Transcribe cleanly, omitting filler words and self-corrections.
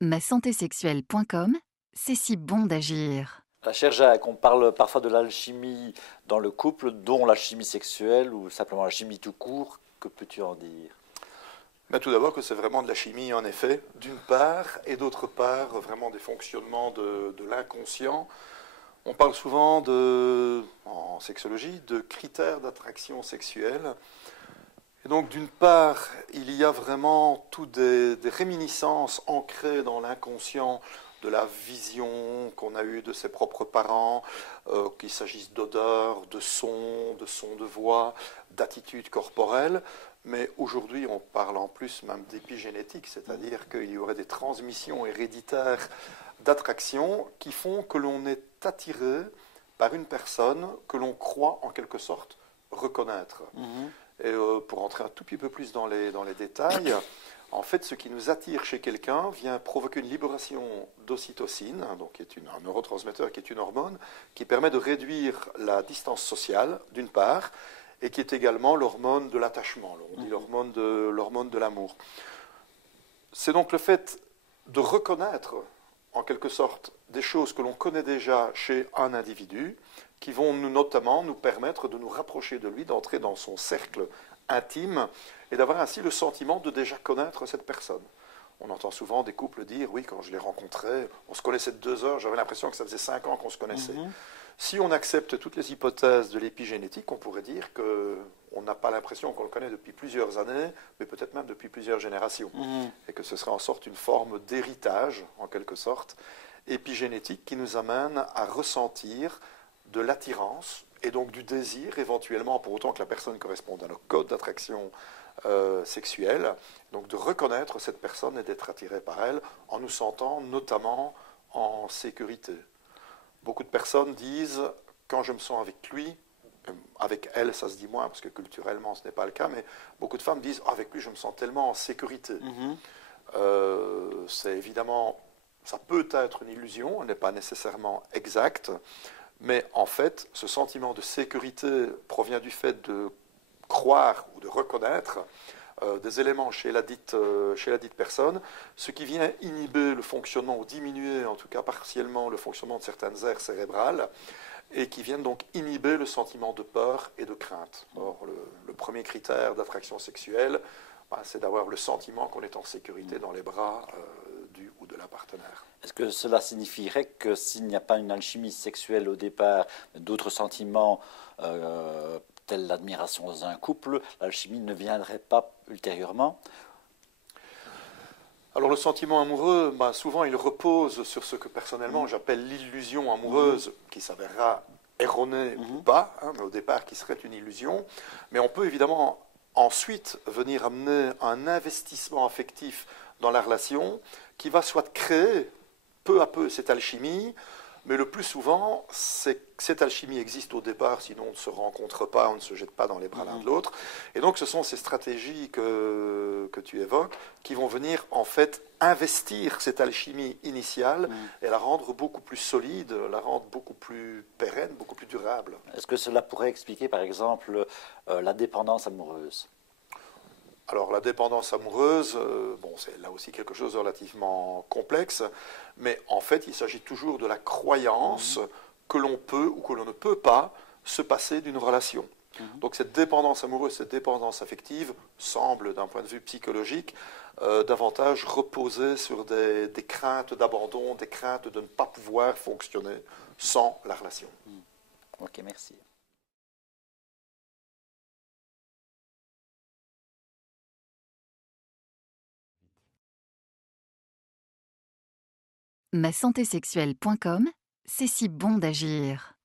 Ma-santé-sexuelle.com, c'est si bon d'agir. Cher Jacques, on parle parfois de l'alchimie dans le couple, dont l'alchimie sexuelle ou simplement la chimie tout court. Que peux-tu en dire? Ben, tout d'abord que c'est vraiment de la chimie, en effet, d'une part, et d'autre part, vraiment des fonctionnements de l'inconscient. On parle souvent en sexologie de critères d'attraction sexuelle. Et donc, d'une part, il y a vraiment toutes des réminiscences ancrées dans l'inconscient de la vision qu'on a eue de ses propres parents, qu'il s'agisse d'odeurs, de sons de voix, d'attitudes corporelles. Mais aujourd'hui, on parle en plus même d'épigénétique, c'est-à-dire qu'il y aurait des transmissions héréditaires d'attraction qui font que l'on est attiré par une personne que l'on croit en quelque sorte reconnaître. Et pour entrer un tout petit peu plus dans les détails, en fait, ce qui nous attire chez quelqu'un vient provoquer une libération d'ocytocine, donc qui est un neurotransmetteur, qui est une hormone, qui permet de réduire la distance sociale, d'une part, et qui est également l'hormone de l'attachement, on dit l'hormone de l'amour. C'est donc le fait de reconnaître, en quelque sorte, des choses que l'on connaît déjà chez un individu, qui vont notamment nous permettre de nous rapprocher de lui, d'entrer dans son cercle intime, et d'avoir ainsi le sentiment de déjà connaître cette personne. On entend souvent des couples dire, oui, quand je l'ai rencontré, on se connaissait 2 heures, j'avais l'impression que ça faisait 5 ans qu'on se connaissait. Si on accepte toutes les hypothèses de l'épigénétique, on pourrait dire qu'on n'a pas l'impression qu'on le connaît depuis plusieurs années, mais peut-être même depuis plusieurs générations. Et que ce serait en sorte une forme d'héritage, en quelque sorte, épigénétique qui nous amène à ressentir de l'attirance et donc du désir, éventuellement, pour autant que la personne corresponde à nos codes d'attraction sexuelle, donc de reconnaître cette personne et d'être attiré par elle en nous sentant notamment en sécurité. Beaucoup de personnes disent, quand je me sens avec lui, avec elle, ça se dit moins, parce que culturellement, ce n'est pas le cas, mais beaucoup de femmes disent, avec lui, je me sens tellement en sécurité. C'est évidemment, ça peut être une illusion, elle n'est pas nécessairement exacte, mais en fait, ce sentiment de sécurité provient du fait de croire ou de reconnaître des éléments chez la dite personne, ce qui vient inhiber le fonctionnement, ou diminuer en tout cas partiellement le fonctionnement de certaines aires cérébrales, et qui viennent donc inhiber le sentiment de peur et de crainte. Or, le premier critère d'attraction sexuelle, c'est d'avoir le sentiment qu'on est en sécurité dans les bras du ou de la partenaire. Est-ce que cela signifierait que s'il n'y a pas une alchimie sexuelle au départ, d'autres sentiments tels l'admiration dans un couple, l'alchimie ne viendrait pas ultérieurement? Alors le sentiment amoureux, souvent il repose sur ce que personnellement j'appelle l'illusion amoureuse, qui s'avérera erronée ou pas, mais au départ qui serait une illusion. Mais on peut évidemment ensuite venir amener un investissement affectif dans la relation qui va soit créer peu à peu cette alchimie, mais le plus souvent, cette alchimie existe au départ, sinon on ne se rencontre pas, on ne se jette pas dans les bras l'un de l'autre. Et donc ce sont ces stratégies que tu évoques qui vont venir en fait investir cette alchimie initiale et la rendre beaucoup plus solide, la rendre beaucoup plus pérenne, beaucoup plus durable. Est-ce que cela pourrait expliquer par exemple la dépendance amoureuse? Alors la dépendance amoureuse, c'est là aussi quelque chose de relativement complexe, mais en fait il s'agit toujours de la croyance que l'on peut ou que l'on ne peut pas se passer d'une relation. Donc cette dépendance amoureuse, cette dépendance affective semble d'un point de vue psychologique davantage reposer sur des craintes d'abandon, des craintes de ne pas pouvoir fonctionner sans la relation. Ok, merci. Ma-santé-sexuelle.com, c'est si bon d'agir.